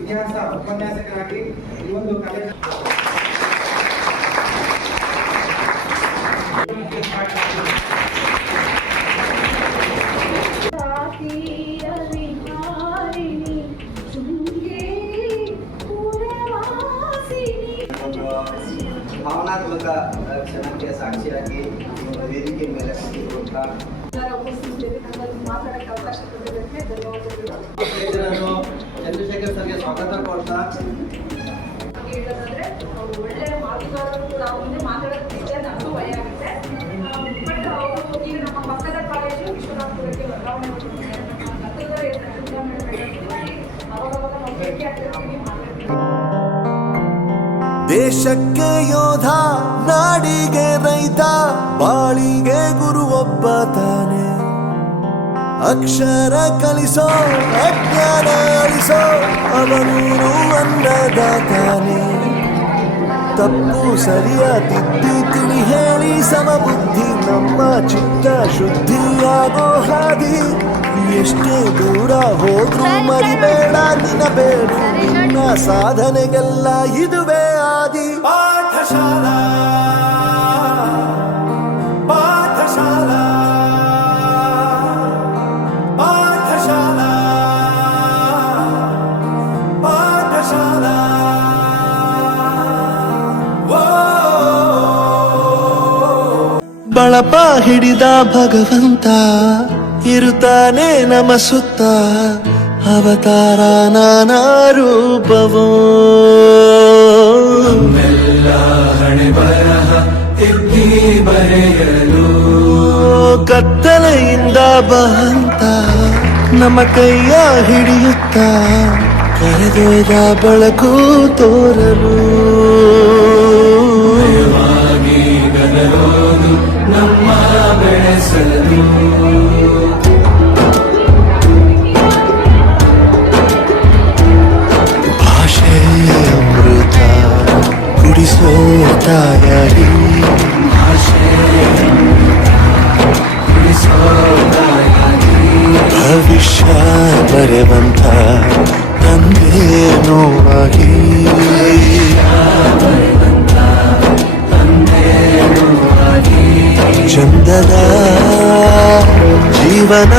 ಇತಿಹಾಸ ಉಪನ್ಯಾಸಕರಾಗಿ ಈ ಒಂದು ಕಾಲೇಜ್ ಭಾವನಾತ್ಮಕ ಕ್ಷಣಕ್ಕೆ ಸಾಕ್ಷಿಯಾಗಿ ವೇದಿಕೆ ಮೇಲೆ ಚಂದ್ರಶೇಖರ್ ಸರ್ಗೆ ಸ್ವಾಗತ ಕೊಡ್ತಾ ಒಳ್ಳೆ ಮಾತುಗಾರರು ಕೂಡ ಮುಂದೆ ಮಾತಾಡೋದಕ್ಕೆ ನನಗೂ ಭಯ ಆಗುತ್ತೆ. ಬಟ್ ಅವರು ಈಗ ನಮ್ಮ ಪಕ್ಕದ ಕಾಲೇಜು ವಿಶ್ವನಾಥಪುರಕ್ಕೆ ವರ್ಗಾವಣೆ ಅವಾಗ ನಾವು ಭೇಟಿ ಆಗ್ತಿರ್ತೀವಿ, ದೇಶಕ್ಕೆ ಯೋಧ, ನಾಡಿಗೆ ರೈತ, ಬಾಳಿಗೆ ಗುರು ಒಬ್ಬ ತಾನೆ. ಅಕ್ಷರ ಕಲಿಸೋ, ಅಜ್ಞಾನ ಅಳಿಸೋ, ಅವನೂರು ಅನ್ನದಾತಾನೆ. ತಪ್ಪು ಸರಿಯ ತಿದ್ದಿ ತಿಳಿ ಹೇಳಿ ಸಮಬುದ್ಧಿ ನಮ್ಮ ಚಿತ್ತ ಶುದ್ಧಿಯಾಗೋ ಹಾದಿ. ಎಷ್ಟೇ ದೂರ ಹೋದ್ರೂ ಮರಿಬೇಡ ನಿನಬೇಡು, ನಿನ್ನ ಸಾಧನೆಗೆಲ್ಲ ಇದುವೇ ಆದಿ. ಪಾಠಶಾಲಾ ಪಾಠಶಾಲಾ ಪಾಠಶಾಲಾ ಪಾಠಶಾಲಾ. ಬಳಪ ಹಿಡಿದ ಭಗವಂತ ಇರುತ್ತಾನೆ ನಮ್ಮ ಸುತ್ತ, ಅವತಾರ ನಾನಾ ರೂಪವೋ. ಹಣೆ ಬರಹ ತಿದ್ದಿ ಬರೆಯಲು ಕತ್ತಲೆಯಿಂದ ಬಂತ ನಮ್ಮ ಕೈಯ ಹಿಡಿಯುತ್ತ, ಕರೆದೊಯ್ದ ಬೆಳಕು ತೋರಲು. ನಮ್ಮ ಬೆಳೆಸಲು ಭಾಷೆಯ ಅಮೃತ ಕುಡಿಸೋ ತಾಯಿ, ಭವಿಷ್ಯ ಬರೆವಂತ ತಂದೇನೋ ಆಗಿ. ಚಂದದ ಜೀವನ